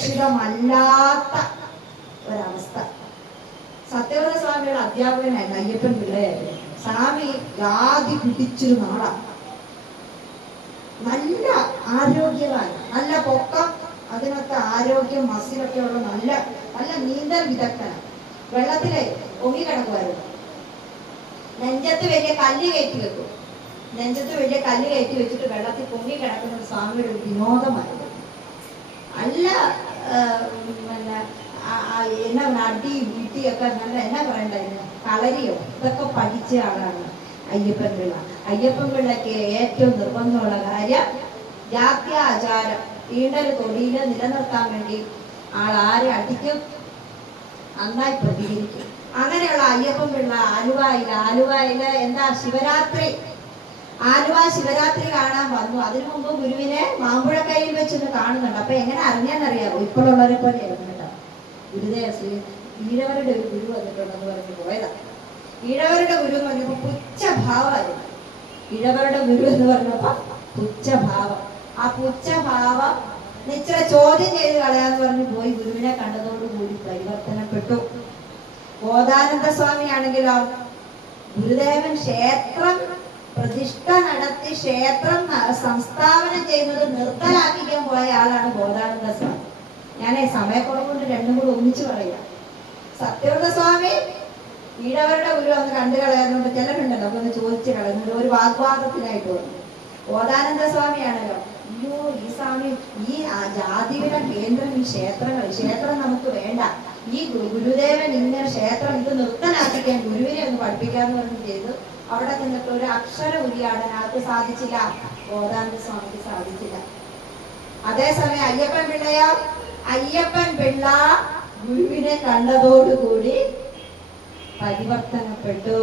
സുരക്ഷിതമല്ലാത്ത ഒരവസ്ഥ. സത്യവ്രത സ്വാമിയുടെ അധ്യാപകനായിരുന്നു അയ്യപ്പൻ പിള്ളയായിരുന്നു. സ്വാമി ജാതി പിടിച്ചൊരു നാടാണ്. നല്ല ആരോഗ്യവാൻ, നല്ല പൊക്കം, അതിനൊക്കെ ആരോഗ്യം, മസിലൊക്കെ ഉള്ള നല്ല നല്ല നീന്തൽ വിദഗ്ധനാണ്. വെള്ളത്തിലെ പൊങ്ങി കിടക്കുമായിരുന്നു. നെഞ്ചത്ത് വലിയ കല്ല് കയറ്റി വെക്കും. നെഞ്ചത്ത് വലിയ കല്ല് കയറ്റി വെച്ചിട്ട് വെള്ളത്തിൽ പൊങ്ങി കിടക്കുന്ന സ്വാമിയുടെ ഒരു വിനോദമായിരുന്നു. നല്ല പിന്നെ അടിയും വീട്ടിയൊക്കെ നല്ല എന്നാ പറയണ്ടായിരുന്നു, കളരിയോ ഇതൊക്കെ പഠിച്ച ആളാണ് അയ്യപ്പൻ പിള്ള. അയ്യപ്പൻ പിള്ളക്ക് ഏറ്റവും നിർബന്ധമുള്ള കാര്യം ജാത്യാചാരം, ഈണ്ടല് തൊടിയില് നിലനിർത്താൻ വേണ്ടി ആളാരെ അടിക്കും, നന്നായി പ്രതികരിക്കും. അങ്ങനെയുള്ള അയ്യപ്പൻ പിള്ള ആലുവയില് എന്താ ശിവരാത്രി, ആലുവ ശിവരാത്രി കാണാൻ വന്നു. അതിനു മുമ്പ് ഗുരുവിനെ മാമ്പുഴക്കൈയിൽ വെച്ചൊന്ന് കാണുന്നുണ്ട്. അപ്പൊ എങ്ങനെ അറിഞ്ഞാന്നറിയാമോ? ഇപ്പോഴുള്ളവരെ പോലെ ആയിരുന്നു കേട്ടോ. ഗുരുദേവ ശ്രീ ഈഴവരുടെ ഒരു ഗുരു വന്നിട്ടുണ്ടെന്ന് പറഞ്ഞ് പോയതാ. ഈഴവരുടെ ഗുരു എന്ന് പറഞ്ഞപ്പോ പുച്ഛഭാവമായിരുന്നു. ഈഴവരുടെ ഗുരു എന്ന് പറഞ്ഞപ്പോ പുച്ഛഭാവം. ആ പുച്ഛഭാവം നിശ്ചയ ചോദ്യം ചെയ്ത് കളയാന്ന് പറഞ്ഞ് പോയി ഗുരുവിനെ കണ്ടതോടുകൂടി പരിവർത്തനപ്പെട്ടു. ബോധാനന്ദ സ്വാമി ആണെങ്കിലോ ഗുരുദേവൻ ക്ഷേത്രം പ്രതിഷ്ഠ നടത്തി ക്ഷേത്രം സംസ്ഥാപനം ചെയ്യുന്നത് നിർത്തലാക്കിക്കാൻ പോയ ആളാണ് ബോധാനന്ദ സ്വാമി. ഞാനേ സമയക്കുറവ് കൊണ്ട് രണ്ടും കൂടെ ഒന്നിച്ചു പറയാം. സത്യവ്രത സ്വാമി ഈഴവരുടെ ഗുരു ഒന്ന് കണ്ടു കളയാറുണ്ട്. ചിലരുണ്ടല്ലോ ഒന്ന് ചോദിച്ചു കളയുന്നുണ്ട്, ഒരു വാഗ്വാദത്തിനായിട്ട് വന്നു. ബോധാനന്ദ സ്വാമിയാണല്ലോ, അയ്യോ ഈ സ്വാമി ഈ ജാതിയുടെ കേന്ദ്രം ഈ ക്ഷേത്രം നമുക്ക് വേണ്ട, ഈ ഗുരുദേവൻ ഇങ്ങനെ ക്ഷേത്രം ഇത് നിർത്തലാക്കിക്കാൻ ഗുരുവിനെ ഒന്ന് പഠിപ്പിക്കാന്ന് പറഞ്ഞ് ചെയ്തു. അവിടെ നിന്നിട്ട് ഒരു അക്ഷര ഉരിയാടാൻ ആർക്ക് സാധിച്ചില്ല, ബോധാനന്ദ സ്വാമിക്ക് സാധിച്ചില്ല. അതേസമയം അയ്യപ്പൻ പിള്ള ഗുരുവിനെ കണ്ടതോടുകൂടി പരിവർത്തനപ്പെട്ടു.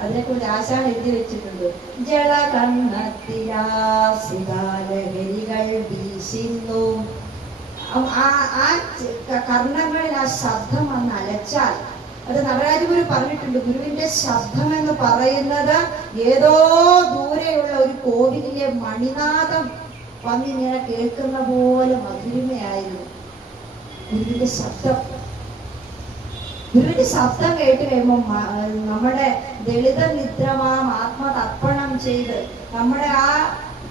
അതിനെക്കുറിച്ച് ആശാൻ എഴുതി വെച്ചിട്ടുണ്ട്. ജലകർണത്തിലാസിതാലഹരികൾ വീശുന്നു. ആ കർണങ്ങളിൽ ആ ശബ്ദം വന്ന് അലച്ചാൽ, അത് നടരാജഗുരു പറഞ്ഞിട്ടുണ്ട്, ഗുരുവിന്റെ ശബ്ദം എന്ന് പറയുന്നത് ഏതോ ദൂരെയുള്ള ഒരു കോവിലിലെ മണിനാദം വന്നിങ്ങനെ കേൾക്കുന്ന പോലെ മധുരമയായിരുന്നു ഗുരുവിന്റെ ശബ്ദം. ഗുരുവിന്റെ ശബ്ദം കേട്ട് കഴിയുമ്പോൾ നമ്മുടെ ദളിത നിദ്രമാം ആത്മതർപ്പണം ചെയ്ത് നമ്മുടെ ആ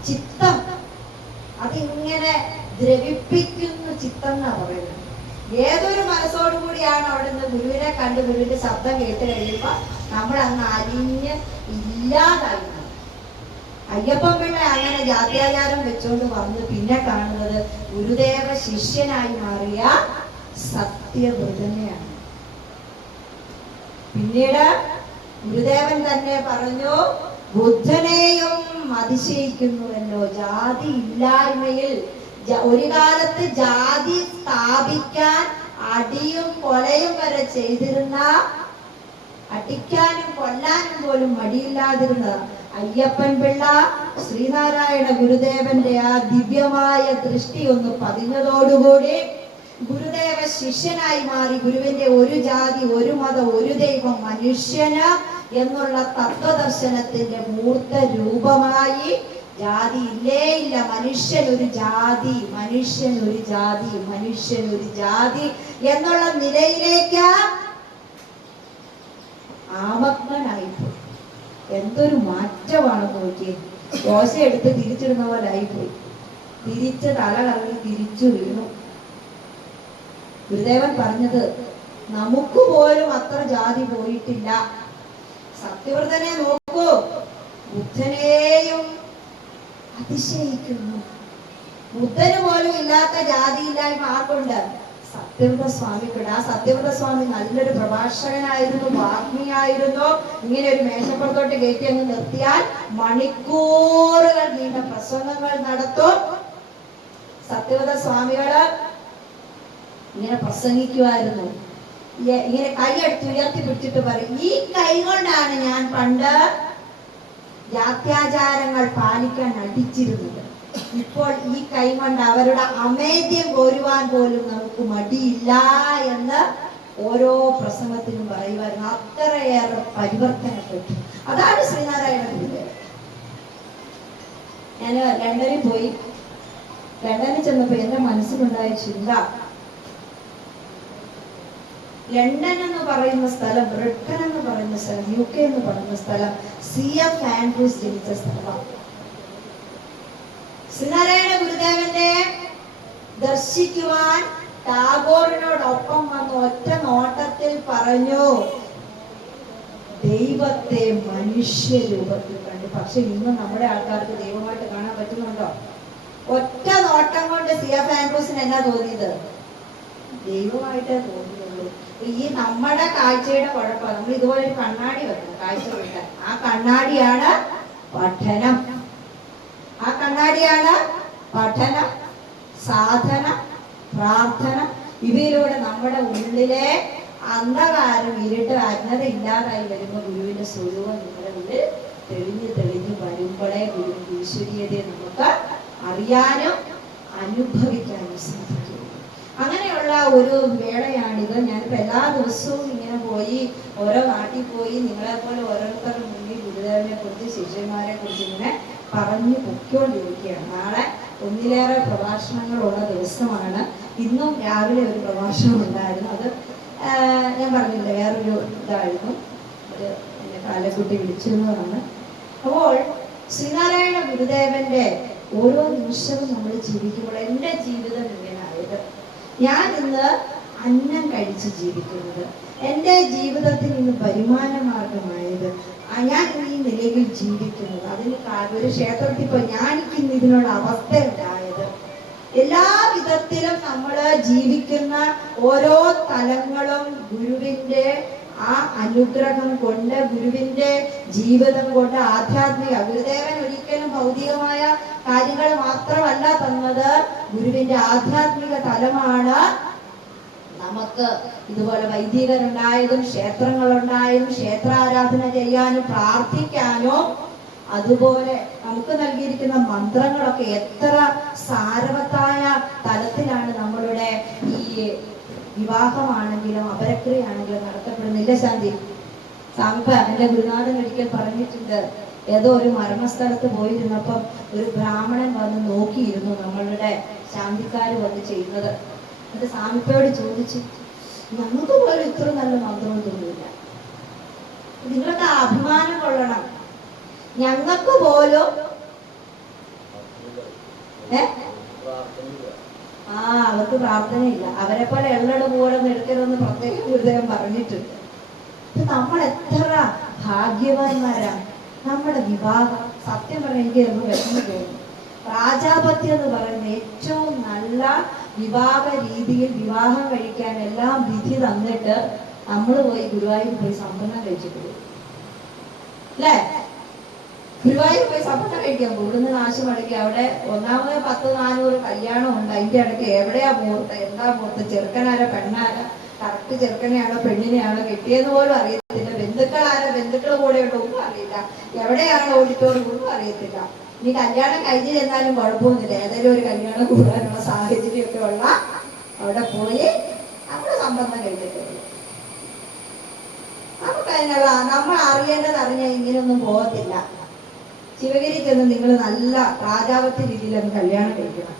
ചിത്തം അതിങ്ങനെ ദ്രവിപ്പിക്കുന്നു ചിത്തം എന്നാ പറയുന്നത്. ഏതൊരു മനസ്സോടുകൂടിയാണ് അവിടെ നിന്ന് ഗുരുവിനെ കണ്ട് ഗുരുവിന്റെ ശബ്ദം കേട്ട് കഴിയുമ്പോ നമ്മൾ അങ്ങ് അലിഞ്ഞ് ഇല്ലാതായി. അയ്യപ്പൻ പിള്ള അങ്ങനെ ജാത്യാചാരം വെച്ചുകൊണ്ട് വന്ന് പിന്നെ കാണുന്നത് ഗുരുദേവ ശിഷ്യനായി മാറിയ സത്യവ്രതനെയാണ്. പിന്നീട് ഗുരുദേവൻ തന്നെ പറഞ്ഞു, ബുദ്ധനെയും അതിശയിക്കുന്നുവല്ലോ. ജാതി ഇല്ലായ്മയിൽ ഒരു കാലത്ത് ജാതി സ്ഥാപിക്കാൻ അടിയും കൊലയും വരെ ചെയ്തിരുന്ന, അടിക്കാനും കൊല്ലാനും പോലും മടിയില്ലാതിരുന്ന അയ്യപ്പൻ പിള്ള ശ്രീനാരായണ ഗുരുദേവന്റെ ആ ദിവ്യമായ ദൃഷ്ടി ഒന്ന് പതിഞ്ഞതോടുകൂടി ഗുരുദേവ ശിഷ്യനായി മാറി. ഗുരുവിന്റെ ഒരു ജാതി, ഒരു മതം, ഒരു ദൈവം, മനുഷ്യന് എന്നുള്ള തത്വദർശനത്തിന്റെ മൂർത്ത രൂപമായി ജാതി ഇല്ലേ ഇല്ല, മനുഷ്യനൊരു ജാതി, മനുഷ്യനൊരു ജാതി, മനുഷ്യനൊരു ജാതി എന്നുള്ള നിലയിലേക്ക് ആമഗ്നായിപ്പോയി. എന്തൊരു മാറ്റമാണ് നോക്കി. ദോശ എടുത്ത് തിരിച്ചിടുന്ന പോലെ ആയിപ്പോയി. തിരിച്ച് തല കറങ്ങി തിരിച്ചു വീണു. ഗുരുദേവൻ പറഞ്ഞത് നമുക്ക് പോലും അത്ര ജാതി പോയിട്ടില്ല. സത്യവ്രതനെ നോക്കൂ, ബുദ്ധനെയും അതിശയിക്കുന്നു. ബുദ്ധന് പോലും ഇല്ലാത്ത ജാതിയില്ലായ്മ ആർക്കുണ്ട്? സത്യവ്രത സ്വാമിക്കുണ്ട്. ആ സത്യവ്രത സ്വാമി നല്ലൊരു പ്രഭാഷകനായിരുന്നു, വാഗ്മിയായിരുന്നു. ഇങ്ങനെ ഒരു മേശപ്പുറത്തോട്ട് കയറ്റി അങ്ങ് നിർത്തിയാൽ മണിക്കൂറുകൾ നീണ്ട പ്രസംഗങ്ങൾ നടത്തും. സത്യവ്രത സ്വാമികള് ഇങ്ങനെ പ്രസംഗിക്കുമായിരുന്നു. ഇങ്ങനെ കൈയെടുത്ത് ഉയർത്തി പിടിച്ചിട്ട് പറയും, ഈ കൈ കൊണ്ടാണ് ഞാൻ പണ്ട് ജാത്യാചാരങ്ങൾ പാലിക്കാൻ അടിച്ചിരുന്നത്. ഇപ്പോൾ ഈ കൈ കൊണ്ട് അവരുടെ അമേദ്യം കോരുവാൻ പോലും നമുക്ക് മടിയില്ല എന്ന് ഓരോ പ്രസംഗത്തിനും പറയുമായിരുന്നു. അത്രയേറെ പരിവർത്തനപ്പെട്ടു. അതാണ് ശ്രീനാരായണ ഗുരുദേവൻ. ഞാൻ ലണ്ടനിൽ പോയി ലണ്ടനിൽ ചെന്നപ്പോ എന്റെ മനസ്സിലുണ്ടായ ചിന്ത, ലണ്ടൻ എന്ന് പറയുന്ന സ്ഥലം, ബ്രിട്ടൻ എന്ന് പറയുന്ന സ്ഥലം, UK എന്ന് പറയുന്ന സ്ഥലം CF ആൻഡ്രൂസ് ജനിച്ച സ്ഥലമാണ്. ശ്രീനാരായണ ഗുരുദേവന്റെ ദർശിക്കുവാൻ ടാഗോറിനോടൊപ്പം വന്ന് ഒറ്റ നോട്ടത്തിൽ പറഞ്ഞു, ദൈവത്തെ മനുഷ്യ രൂപത്തിൽ കണ്ടു. പക്ഷെ ഇന്ന് നമ്മുടെ ആൾക്കാർക്ക് ദൈവമായിട്ട് കാണാൻ പറ്റുന്നുണ്ടോ? ഒറ്റ നോട്ടം കൊണ്ട് CF ആൻഡ്രൂസിന് എന്നാ തോന്നിയത്? ദൈവമായിട്ടേ തോന്നിയുള്ളൂ. ഈ നമ്മുടെ കാഴ്ചയുടെ കുഴപ്പം, നമ്മൾ ഇതുപോലെ ഒരു കണ്ണാടി വെക്കണം കാഴ്ച കിട്ടാൻ. ആ കണ്ണാടിയാണ് പഠനം. ആ കണ്ണാടിയാണ് പഠനം, സാധന, പ്രാർത്ഥന. ഇവയിലൂടെ നമ്മുടെ ഉള്ളിലെ അന്ധകാരം, ഇരുട്ട്, അജ്ഞത ഇല്ലാതായി വരുമ്പോൾ ഗുരുവിന്റെ സ്വരൂപം നമ്മുടെ ഉള്ളിൽ തെളിഞ്ഞു തെളിഞ്ഞു വരുമ്പോഴേ ഗുരുവിന്റെ ഈശ്വരീയതയെ നമുക്ക് അറിയാനും അനുഭവിക്കാനും സാധിക്കും. അങ്ങനെയുള്ള ഒരു വേളയാണിത്. ഞാനിപ്പോ എല്ലാ ദിവസവും ഇങ്ങനെ പോയി ഓരോ നാട്ടിൽ പോയി നിങ്ങളെ പോലെ ഓരോരുത്തരുടെ മുന്നിൽ ഗുരുദേവനെ കുറിച്ച്, ശിഷ്യന്മാരെ കുറിച്ച് ഇങ്ങനെ പറഞ്ഞു പൊയ്ക്കൊണ്ടിരിക്കുകയാണ്. നാളെ ഒന്നിലേറെ പ്രഭാഷണങ്ങളുള്ള ദിവസമാണ്. ഇന്നും രാവിലെ ഒരു പ്രഭാഷണം ഉണ്ടായിരുന്നു. അത് ഞാൻ പറഞ്ഞില്ല, വേറൊരു ഇതായിരുന്നു. ഒരു എന്നെ കാലക്കുട്ടി വിളിച്ചിരുന്നതാണ്. അപ്പോൾ ശ്രീനാരായണ ഗുരുദേവന്റെ ഓരോ നിമിഷവും നമ്മൾ ജീവിക്കുമ്പോൾ എൻ്റെ ജീവിതം ഇങ്ങനായത്. ഞാൻ ഇന്ന് അന്നം കഴിച്ച് ജീവിക്കുന്നത്, എൻ്റെ ജീവിതത്തിൽ ഇന്ന് വരുമാന മാർഗമായത്, ഞാൻ ഈ നിലയിൽ ജീവിക്കുന്നത്, അതിന് ഒരു ക്ഷേത്രത്തിൽ പോയി ഞാനിന്ന് ഇതിനുള്ള അവസ്ഥ ഉണ്ടായത്, എല്ലാ വിധത്തിലും നമ്മൾ ജീവിക്കുന്ന ഓരോ തലങ്ങളും ഗുരുവിന്റെ ആ അനുഗ്രഹം കൊണ്ട്, ഗുരുവിന്റെ ജീവിതം കൊണ്ട്, ആധ്യാത്മിക, ഗുരുദേവൻ ഒരിക്കലും ഭൗതികമായ കാര്യങ്ങൾ മാത്രമല്ല തന്നത്, ഗുരുവിന്റെ ആധ്യാത്മിക തലമാണ് നമുക്ക് ഇതുപോലെ വൈദികരുണ്ടായതും ക്ഷേത്രങ്ങളുണ്ടായതും ക്ഷേത്രാരാധന ചെയ്യാനും പ്രാർത്ഥിക്കാനും. അതുപോലെ നമുക്ക് നൽകിയിരിക്കുന്ന മന്ത്രങ്ങളൊക്കെ എത്ര സാരവത്തായ തലത്തിലാണ് നമ്മളുടെ ഈ വിവാഹമാണെങ്കിലും അപരക്രിയാണെങ്കിലും നടത്തപ്പെടുന്നില്ല. ശാന്തി സാമ്പ എന്റെ ഗുരുനാഥൻ ഒരിക്കൽ പറഞ്ഞിട്ടുണ്ട്, ഏതോ ഒരു മരണസ്ഥലത്ത് പോയിരുന്നപ്പം ഒരു ബ്രാഹ്മണൻ വന്ന് നോക്കിയിരുന്നു നമ്മളുടെ ശാന്തിക്കാര് വന്ന് ചെയ്യുന്നത്. എന്നിട്ട് സാമിപ്പയോട് ചോദിച്ചു, നമുക്ക് പോലും ഇത്ര നല്ല മന്ത്രമൊന്നുമില്ല, നിങ്ങൾക്ക് അഭിമാനം കൊള്ളണം, ഞങ്ങൾക്ക് പോലും അവർക്ക് പ്രാർത്ഥനയില്ല, അവരെ പോലെ എള്ളട് പോലൊന്നും എടുക്കരുതെന്ന് പ്രത്യേകം ഗുരുദേവൻ പറഞ്ഞിട്ടുണ്ട്. നമ്മൾ എത്ര ഭാഗ്യവാന്മാരാണ്. നമ്മുടെ വിവാഹം, സത്യം പറഞ്ഞ എനിക്ക് എന്ന് വിഷമം തോന്നുന്നു, പ്രാജാപത്യം എന്ന് പറയുന്ന ഏറ്റവും നല്ല വിവാഹ രീതിയിൽ വിവാഹം കഴിക്കാൻ എല്ലാം വിധി തന്നിട്ട് നമ്മൾ പോയി ഗുരുവായൂർ പോയി സമ്പന്നം കഴിച്ചിട്ട് പോകും അല്ലേ? ഗുരുവായൂർ പോയി സമ്പന്നം കഴിക്കാൻ പോകും. ഇവിടുന്ന് നാശം അടക്കി അവിടെ ഒന്നാമത് 100-400 കല്യാണം ഉണ്ട്. അതിന്റെ ഇടയ്ക്ക് എവിടെയാ മുഹൂർത്തം, എന്താ മുഹൂർത്തം, ചെറുക്കനാരോ പെണ്ണാരോ, കറക്റ്റ് ചെറുക്കനെയാണോ പെണ്ണിനെയാണോ കെട്ടിയെന്ന് പോലും അറിയത്തില്ല, ബന്ധുക്കളാരോ ബന്ധുക്കൾ കൂടെ ഉണ്ടോ ഒന്നും അറിയില്ല, എവിടെയാണോ ഓഡിറ്റോറിയം ഒന്നും അറിയത്തില്ല. ഇനി കല്യാണം കഴിഞ്ഞ് ചെന്നാലും കുഴപ്പമൊന്നുമില്ല, ഏതെങ്കിലും ഒരു കല്യാണം കൂടാനുള്ള സാഹചര്യമൊക്കെ ഉള്ള അവിടെ പോയി നമ്മൾ സമ്പന്നം കഴിച്ചിട്ടുള്ളൂ. നമുക്ക് അതിനുള്ള നമ്മൾ അറിയേണ്ടത് അറിഞ്ഞാൽ ഇങ്ങനെയൊന്നും പോകത്തില്ല. ശിവഗിരി ചെന്ന് നിങ്ങൾ നല്ല പ്രാജാപത്യ രീതിയിലൊന്ന് കല്യാണം കഴിക്കണം.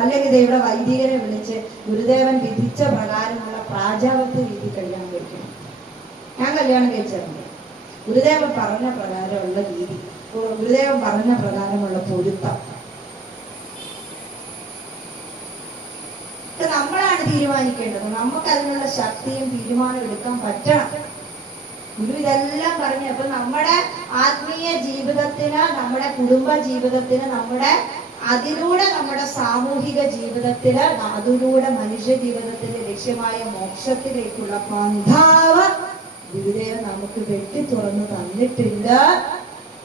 അല്ലെങ്കിൽ ഇവിടെ വൈദികരെ വിളിച്ച് ഗുരുദേവൻ വിധിച്ച പ്രകാരമുള്ള പ്രാജാപത്യ രീതി കല്യാണം കഴിക്കണം. ഞാൻ കല്യാണം കഴിച്ചിട്ടുണ്ട്. ഗുരുദേവൻ പറഞ്ഞ പ്രകാരമുള്ള രീതി, ഗുരുദേവൻ പറഞ്ഞ പ്രകാരമുള്ള പൊരുത്തം നമ്മളാണ് തീരുമാനിക്കേണ്ടത്. നമുക്ക് അതിനുള്ള ശക്തിയും തീരുമാനം എടുക്കാൻ പറ്റണം. ഗുരു ഇതെല്ലാം പറഞ്ഞു. അപ്പൊ നമ്മുടെ ആത്മീയ ജീവിതത്തിന്, നമ്മുടെ കുടുംബ ജീവിതത്തിന്, നമ്മുടെ അതിലൂടെ നമ്മുടെ സാമൂഹിക ജീവിതത്തില്, അതിലൂടെ മനുഷ്യ ജീവിതത്തിന്റെ ലക്ഷ്യമായ മോക്ഷത്തിലേക്കുള്ള പന്ഥാവ് ഗുരുദേവൻ നമുക്ക് വെട്ടി തുറന്നു തന്നിട്ടുണ്ട്.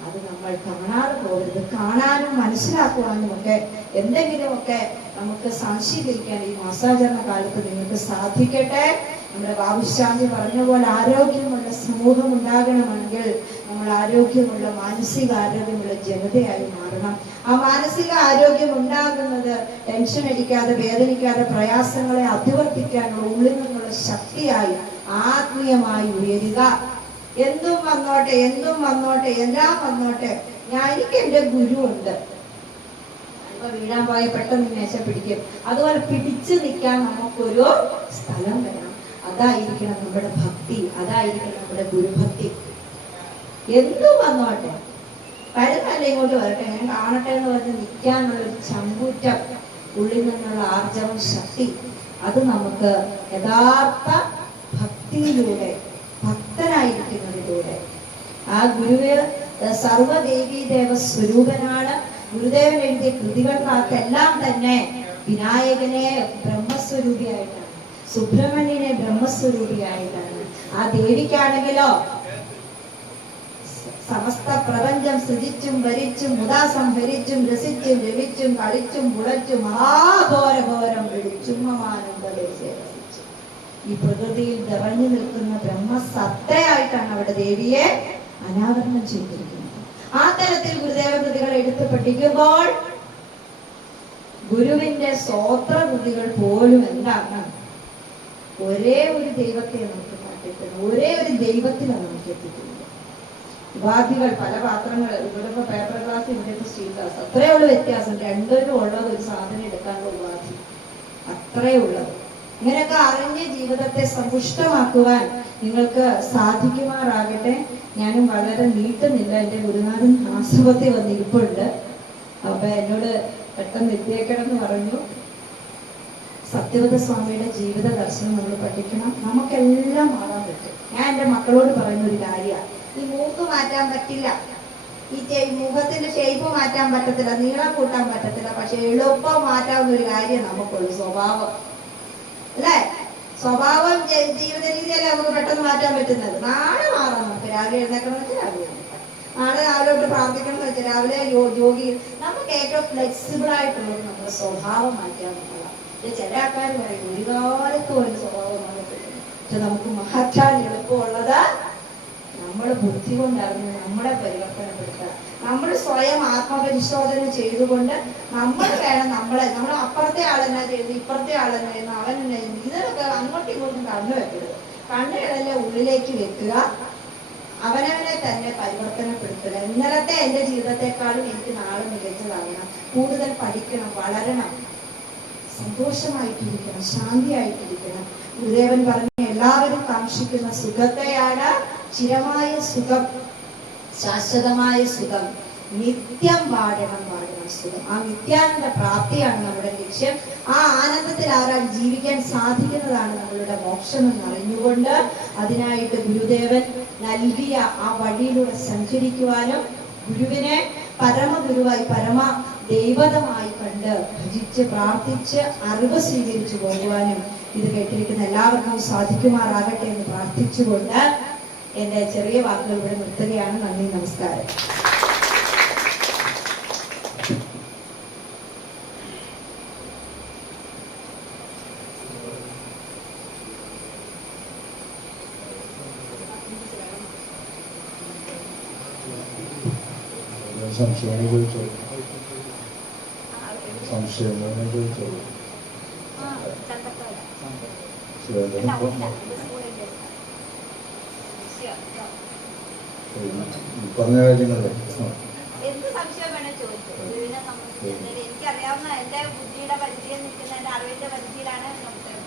അത് നമ്മൾ കാണാതെ പോകരുത്. കാണാനും മനസ്സിലാക്കുവാനും ഒക്കെ എന്തെങ്കിലുമൊക്കെ നമുക്ക് സംശീകരിക്കാൻ ഈ മാസാചരണ കാലത്ത് നിങ്ങൾക്ക് സാധിക്കട്ടെ. നമ്മുടെ ബാബുശാന്തി പറഞ്ഞ പോലെ ആരോഗ്യമുള്ള സമൂഹം ഉണ്ടാകണമെങ്കിൽ നമ്മൾ ആരോഗ്യമുള്ള, മാനസിക ആരോഗ്യമുള്ള ജനതയായി മാറണം. ആ മാനസിക ആരോഗ്യം ഉണ്ടാകുന്നത് ടെൻഷൻ അടിക്കാതെ, വേദനിക്കാതെ, പ്രയാസങ്ങളെ അഭിവർത്തിക്കാനുള്ള ഉള്ളിൽ നിന്നുള്ള ശക്തിയായി ആത്മീയമായി ഉയരുക. എന്തും വന്നോട്ടെ, എന്തും വന്നോട്ടെ, എല്ലാം വന്നോട്ടെ, എനിക്ക് എൻ്റെ ഗുരു ഉണ്ട്. ഇപ്പൊ വീഴാൻ പോയ പെട്ടെന്ന് മേശ പിടിക്കും. അതുപോലെ പിടിച്ചു നിൽക്കാൻ നമുക്കൊരു സ്ഥലം വേണം. അതായിരിക്കണം നമ്മുടെ ഭക്തി, അതായിരിക്കണം നമ്മുടെ ഗുരുഭക്തി. എന്തും വന്നോട്ടെ, വരുന്നല്ലേ ഇങ്ങോട്ട് വരട്ടെ, ഞാൻ കാണട്ടെ എന്ന് പറഞ്ഞ് നിൽക്കാനുള്ളൊരു ചങ്കൂറ്റം, ഉള്ളിൽ നിന്നുള്ള ആർജവം, ശക്തി, അത് നമുക്ക് യഥാർത്ഥ ഭക്തിയിലൂടെ, ഭക്തനായിരിക്കുന്നതിലൂടെ. ആ ഗുരുവ് സർവദേവീ ദേവ സ്വരൂപനാണ്. ഗുരുദേവൻ എഴുതിയ കൃതികൾക്കകത്തെല്ലാം തന്നെ വിനായകനെ ബ്രഹ്മസ്വരൂപിയായിട്ടാണ്, സുബ്രഹ്മണ്യനെ ബ്രഹ്മസ്വരൂപിയായിട്ടാണ്. ആ ദേവിക്കാണെങ്കിലോ സമസ്ത പ്രപഞ്ചം സൃജിച്ചും ഭരിച്ചും മുതാ സംഭരിച്ചും രസിച്ചും രവിച്ചും കളിച്ചും പുളച്ചും മഹാഘോരഘോരം വിളിച്ചും രസിച്ചു. ഈ പ്രകൃതിയിൽ നിറഞ്ഞു നിൽക്കുന്ന ബ്രഹ്മസത്തയായിട്ടാണ് അവിടെ ദേവിയെ അനാവരണം ചെയ്തിരിക്കുന്നത്. ആ തരത്തിൽ ഗുരുദേവ കൃതികൾ എടുത്ത് പഠിക്കുമ്പോൾ ഗുരുവിന്റെ സ്വോത്ര കൃതികൾ പോലും എന്താണ്, ഒരേ ഒരു ദൈവത്തെ നമുക്ക് കാട്ടിത്തരുന്നത്, ഒരേ ഒരു ദൈവത്തിലാണ് നമുക്ക് എത്തിക്കുന്നത്. ഉപാധികൾ, പല പാത്രങ്ങൾ, ഇവിടെ പേപ്പർ ഗ്ലാസ്, ഇവിടെ സ്റ്റീൽ ഗ്ലാസ്, അത്രേ ഉള്ളു വ്യത്യാസം. രണ്ടിനും ഉള്ളത് ഒരു സാധനം എടുക്കാനുള്ള ഉപാധി, അത്രേ ഉള്ളത്. ഇങ്ങനെയൊക്കെ അറിഞ്ഞ് ജീവിതത്തെ സമ്പുഷ്ടമാക്കുവാൻ നിങ്ങൾക്ക് സാധിക്കുമാറാകട്ടെ. ഞാനും വളരെ നീട്ടുന്നില്ല, എന്റെ ഗുരുനാഥൻ ആശ്രമത്തിൽ വന്നിരിപ്പുണ്ട്. അപ്പൊ എന്നോട് പെട്ടെന്ന് എത്തിയേക്കണം എന്ന് പറഞ്ഞു. സത്യവ്രത സ്വാമിയുടെ ജീവിത ദർശനം നമ്മൾ പഠിക്കണം. നമുക്കെല്ലാം മാറാൻ പറ്റും. ഞാൻ എൻ്റെ മക്കളോട് പറയുന്ന ഒരു കാര്യമാണ്, ഈ മൂക്ക് മാറ്റാൻ പറ്റില്ല, ഈ മുഖത്തിന്റെ ഷേപ്പ് മാറ്റാൻ പറ്റത്തില്ല, നീളം കൂട്ടാൻ പറ്റത്തില്ല, പക്ഷെ എളുപ്പം മാറ്റാവുന്ന ഒരു കാര്യം നമുക്കുള്ളൂ, സ്വഭാവം. അല്ലേ? സ്വഭാവം ജീവിത രീതിയല്ലേ നമുക്ക് പെട്ടെന്ന് മാറ്റാൻ പറ്റുന്നത്. നാളെ മാറാം നമുക്ക്. രാവിലെ എഴുന്നേക്കണം വെച്ചാൽ രാവിലെ നാളെ രാവിലോട്ട് പ്രാർത്ഥിക്കണം എന്ന് വെച്ചാൽ രാവിലെ യോഗി. നമുക്ക് ഏറ്റവും ഫ്ലെക്സിബിൾ ആയിട്ടുള്ളത് നമ്മുടെ സ്വഭാവം മാറ്റാൻ എന്നുള്ളതാണ്. ചില ആൾക്കാർ പറയും ഒരു കാലത്ത് ഒരു സ്വഭാവം മാറ്റപ്പെടുന്നു, പക്ഷെ നമുക്ക് മാറ്റാൻ എളുപ്പമുള്ളത് നമ്മുടെ ബുദ്ധി കൊണ്ടറിഞ്ഞ് നമ്മളെ പരിവർത്തനപ്പെടുത്തുക. നമ്മൾ സ്വയം ആത്മപരിശോധന ചെയ്തുകൊണ്ട് നമ്മൾ വേണം നമ്മൾ അപ്പുറത്തെ ആളെന്നാ ചെയ്യുന്നു, ഇപ്പുറത്തെ ആളെന്നാ ചെയ്യുന്നു, അവൻ എന്നാ ചെയ്യുന്നു, ഇതിനൊക്കെ അങ്ങോട്ടും ഇങ്ങോട്ടും കണ്ണു വെക്കരുത്. കണ്ണുകളെല്ലാം ഉള്ളിലേക്ക് വെക്കുക, അവനവനെ തന്നെ പരിവർത്തനപ്പെടുത്തുക. ഇന്നലത്തെ എൻ്റെ ജീവിതത്തെക്കാളും എനിക്ക് നാളെ മികച്ചതാകണം, കൂടുതൽ പഠിക്കണം, വളരണം, സന്തോഷമായിട്ടിരിക്കണം, ശാന്തിയായിട്ടിരിക്കണം. ഗുരുദേവൻ പറഞ്ഞ എല്ലാവരും കാക്ഷിക്കുന്ന സുഖത്തെയാണ് ചിരമായ സുഖം, ശാശ്വതമായ സുഖം, നിത്യം പാടണം സുഖം. ആ നിത്യാനന്ദ പ്രാപ്തിയാണ് നമ്മുടെ ലക്ഷ്യം. ആ ആനന്ദത്തിൽ ആരാൽ ജീവിക്കാൻ സാധിക്കുന്നതാണ് നമ്മളുടെ മോക്ഷം എന്നറിഞ്ഞുകൊണ്ട് അതിനായിട്ട് ഗുരുദേവൻ നൽകിയ ആ വഴിയിലൂടെ സഞ്ചരിക്കുവാനും ഗുരുവിനെ പരമഗുരുവായി പരമ ദൈവതമായി കണ്ട് ഭജിച്ച് പ്രാർത്ഥിച്ച് അറിവ് സ്വീകരിച്ചു പോകുവാനും ഇത് കേട്ടിരിക്കുന്ന എല്ലാവർക്കും സാധിക്കുമാറാകട്ടെ എന്ന് പ്രാർത്ഥിച്ചുകൊണ്ട് എന്റെ ചെറിയ വാക്കുകൾ ഇവിടെ നിർത്തുകയാണ്. നന്ദി, നമസ്കാരം. സംശയങ്ങൾ ചോദിച്ചോളൂ. സംശയങ്ങൾ ചോദിച്ചോളൂ. പറഞ്ഞ കാര്യങ്ങളല്ലേ? എന്ത് സംശയം വേണേ ചോദിച്ചു. ഇതിനെ സംബന്ധിച്ച് എനിക്കറിയാവുന്ന എന്റെ ബുദ്ധിയുടെ പരിധിയിൽ നിൽക്കുന്ന എന്റെ അറിവിന്റെ പരിധിയിലാണ് സംശയം.